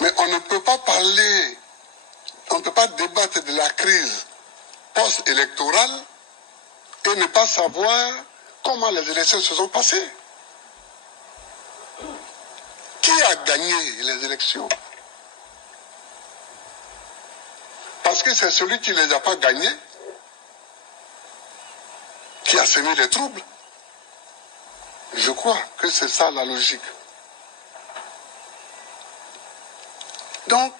Mais on ne peut pas parler, on ne peut pas débattre de la crise post-électorale et ne pas savoir comment les élections se sont passées. Qui a gagné les élections? Parce que c'est celui qui ne les a pas gagnés qui a semé les troubles. Je crois que c'est ça la logique. Donc,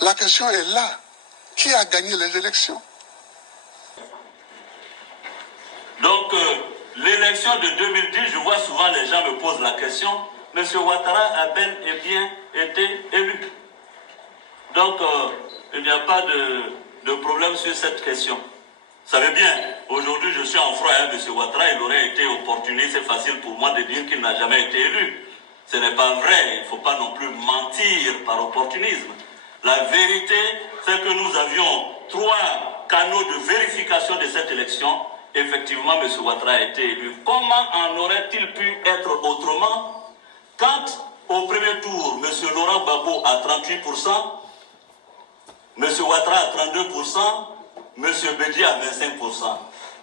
la question est là. Qui a gagné les élections? Donc, l'élection de 2010, je vois souvent les gens me posent la question, M. Ouattara a bel et bien été élu. Donc, il n'y a pas de problème sur cette question. Vous savez bien, aujourd'hui je suis en froid avec M. Ouattara, il aurait été opportuniste, c'est facile pour moi de dire qu'il n'a jamais été élu. Ce n'est pas vrai, il ne faut pas non plus mentir par opportunisme. La vérité, c'est que nous avions 3 canaux de vérification de cette élection. Effectivement, M. Ouattara a été élu. Comment en aurait-il pu être autrement quand, au premier tour, M. Laurent Gbagbo a 38%, M. Ouattara a 32%, M. Bédié a 25%.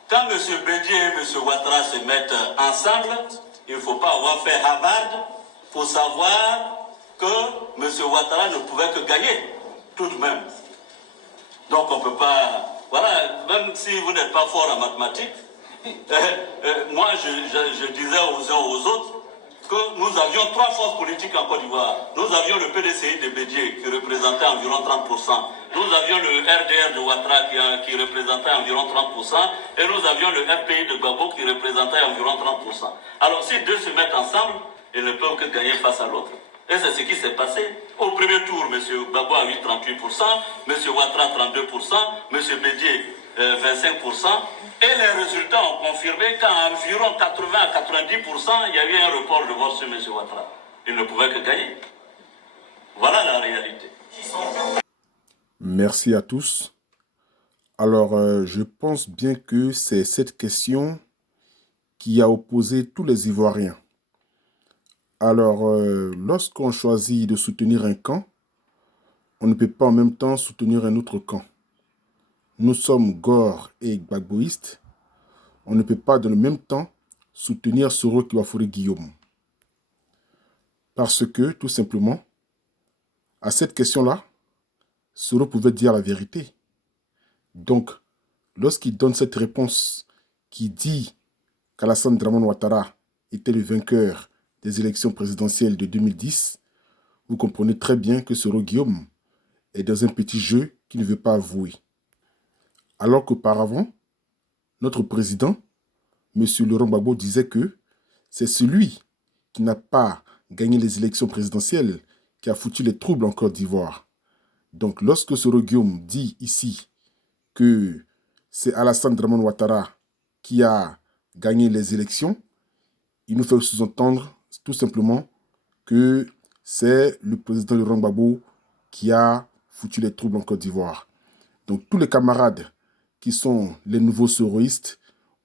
Quand M. Bédié et M. Ouattara se mettent ensemble, il ne faut pas avoir fait Harvard pour savoir que M. Ouattara ne pouvait que gagner, tout de même. Donc on ne peut pas... Voilà, même si vous n'êtes pas fort en mathématiques, moi je disais aux uns aux autres que nous avions 3 forces politiques en Côte d'Ivoire. Nous avions le PDCI de Bédié qui représentait environ 30%. Nous avions le RDR de Ouattara qui représentait environ 30%. Et nous avions le FPI de Gbagbo qui représentait environ 30%. Alors si deux se mettent ensemble, ils ne peuvent que gagner face à l'autre. Et c'est ce qui s'est passé. Au premier tour, M. Gbagbo a eu 38%, M. Ouattara 32%, M. Bédié 25%. Et les résultats ont confirmé qu'à environ 80 à 90%, il y a eu un report de vote sur M. Ouattara. Il ne pouvait que gagner. Voilà la réalité. Merci à tous. Alors, je pense bien que c'est cette question qui a opposé tous les Ivoiriens. Alors, lorsqu'on choisit de soutenir un camp, on ne peut pas en même temps soutenir un autre camp. Nous sommes Gore et Gbagboïstes. On ne peut pas dans le même temps soutenir Soro Kiwafori Guillaume. Parce que, tout simplement, à cette question-là, Soro pouvait dire la vérité. Donc, lorsqu'il donne cette réponse qui dit qu'Alassane Dramane Ouattara était le vainqueur des élections présidentielles de 2010, vous comprenez très bien que Soro Guillaume est dans un petit jeu qu'il ne veut pas avouer. Alors qu'auparavant, notre président, M. Laurent Gbagbo, disait que c'est celui qui n'a pas gagné les élections présidentielles qui a foutu les troubles en Côte d'Ivoire. Donc lorsque Soro Guillaume dit ici que c'est Alassane Dramane Ouattara qui a gagné les élections, il nous fait sous-entendre tout simplement que c'est le président Laurent Gbagbo qui a foutu les troubles en Côte d'Ivoire. Donc tous les camarades qui sont les nouveaux soroïstes,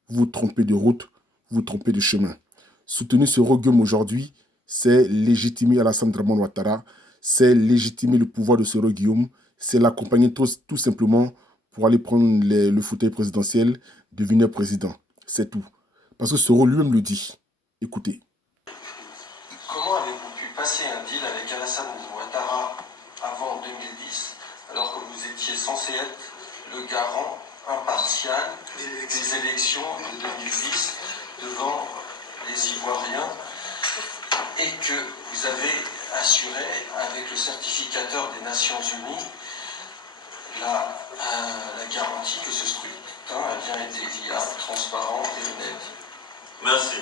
vous vous trompez de route, vous vous trompez de chemin. Soutenir Soro Guillaume aujourd'hui, c'est légitimer Alassane Dramane Ouattara, c'est légitimer le pouvoir de Soro Guillaume, c'est l'accompagner tout simplement pour aller prendre le fauteuil présidentiel, devenir président. C'est tout. Parce que Soro lui-même le dit. Écoutez. Comment avez-vous pu passer un deal avec Alassane Ouattara avant 2010, alors que vous étiez censé être le garant impartial des élections de 2010 devant les Ivoiriens, et que vous avez assuré avec le certificateur des Nations Unies la garantie que ce scrutin a bien été viable, transparent et honnête? Merci.